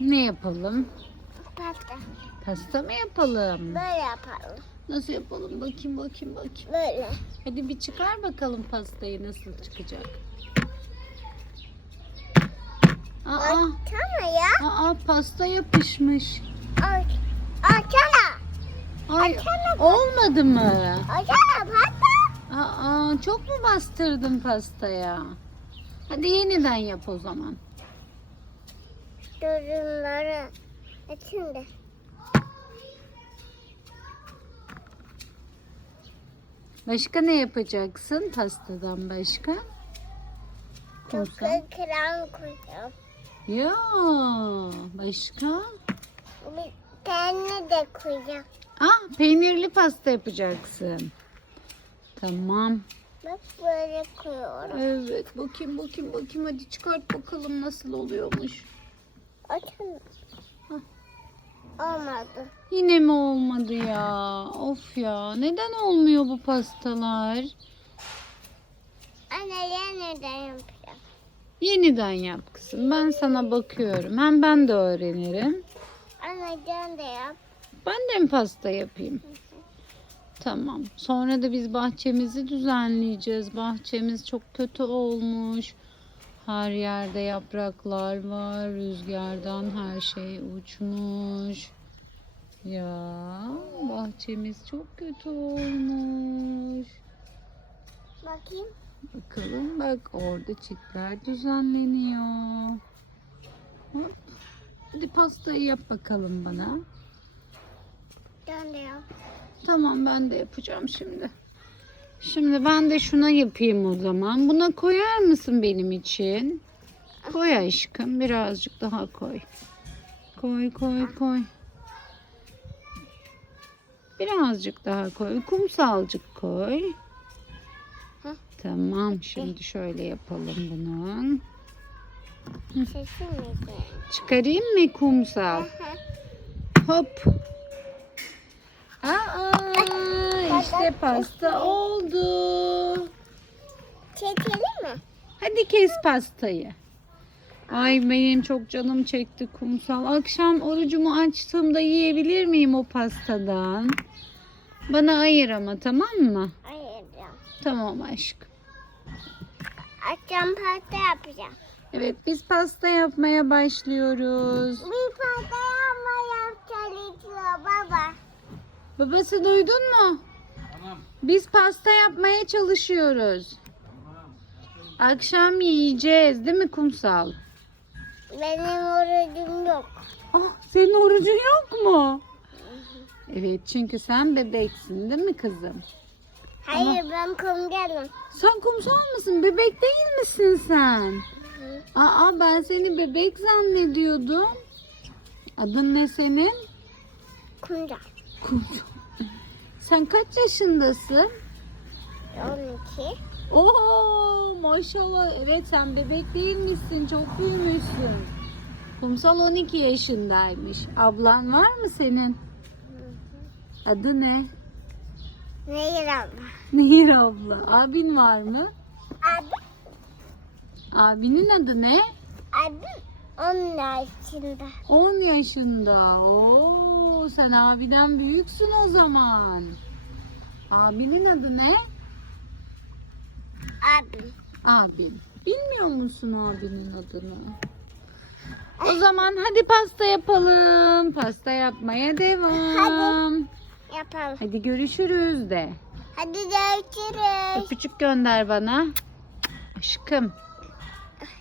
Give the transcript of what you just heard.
Ne yapalım? Pasta. Pasta mı yapalım? Böyle yapalım. Nasıl yapalım? Bakayım bakayım bakayım. Böyle. Hadi bir çıkar bakalım pastayı nasıl çıkacak. Aa, Açsana ya. aa pasta yapışmış. Aç. Açsana. Ay, Açsana. olmadı mı? Açsana pasta. Aa, çok mu bastırdın pastaya? Hadi yeniden yap o zaman. Durumları açın da. Başka ne yapacaksın pastadan başka? Kumsal. Çok krem koyacağım. Ya başka? Bir tane de koyacağım. Ah peynirli pasta yapacaksın. Tamam. Bak böyle koyuyorum. Evet bakayım bakayım bakayım hadi çıkart bakalım nasıl oluyormuş. Açın. Olmadı. Yine mi olmadı ya? Of ya neden olmuyor bu pastalar? Anne yeniden yapacağım. Yeniden yap kızım. Ben sana bakıyorum. Hem ben de öğrenirim. Anne sen de yap. Ben de mi pasta yapayım? Tamam. Sonra da biz bahçemizi düzenleyeceğiz. Bahçemiz çok kötü olmuş. Her yerde yapraklar var. Rüzgardan her şey uçmuş. Ya bahçemiz çok kötü olmuş. Bakayım. Bakalım bak orada çitler düzenleniyor. Hop. Hadi pastayı yap bakalım bana. Sen de yap. Tamam ben de yapacağım şimdi. Şimdi ben de şuna yapayım o zaman. Buna koyar mısın benim için? Koy aşkım. Birazcık daha koy. Koy koy koy. Birazcık daha koy. Kumsalcık koy. Hı. Tamam. Şimdi şöyle yapalım bunun. Çıkarayım mı kumsal? Hop. Aa, işte pasta oldu. Çekelim mi? Hadi kes pastayı. Ay benim çok canım çekti kumsal. Akşam orucumu açtığımda yiyebilir miyim o pastadan? Bana ayır ama tamam mı? Ayıracağım. Tamam aşkım. Akşam pasta yapacağım. Evet biz pasta yapmaya başlıyoruz. Bir pasta yapmaya çalışıyor baba. Babası duydun mu? Biz pasta yapmaya çalışıyoruz. Akşam yiyeceğiz değil mi kumsal? Benim orucum yok. Ah senin orucun yok mu? Evet çünkü sen bebeksin değil mi kızım? Hayır ben kumgalım. Sen kumsal mısın? Bebek değil misin sen? Aa ben seni bebek zannediyordum. Adın ne senin? Kumgal. Kumsal. Sen kaç yaşındasın? 12. Oo maşallah. Evet sen bebek değil misin? Çok büyümüşsün. Kumsal 12 yaşındaymış. Ablan var mı senin? Adı ne? Nehir abla. Nehir abla. Abin var mı? Adı, Abinin adı ne? adı onun yaşında. 10 yaşında. Oo, sen abiden büyüksün o zaman. Abinin adı ne? Abi. Abin. Bilmiyor musun abinin adını? O zaman hadi pasta yapalım. Pasta yapmaya devam. Yapalım. Hadi görüşürüz de. Hadi görüşürüz. Öpücük gönder bana. Aşkım.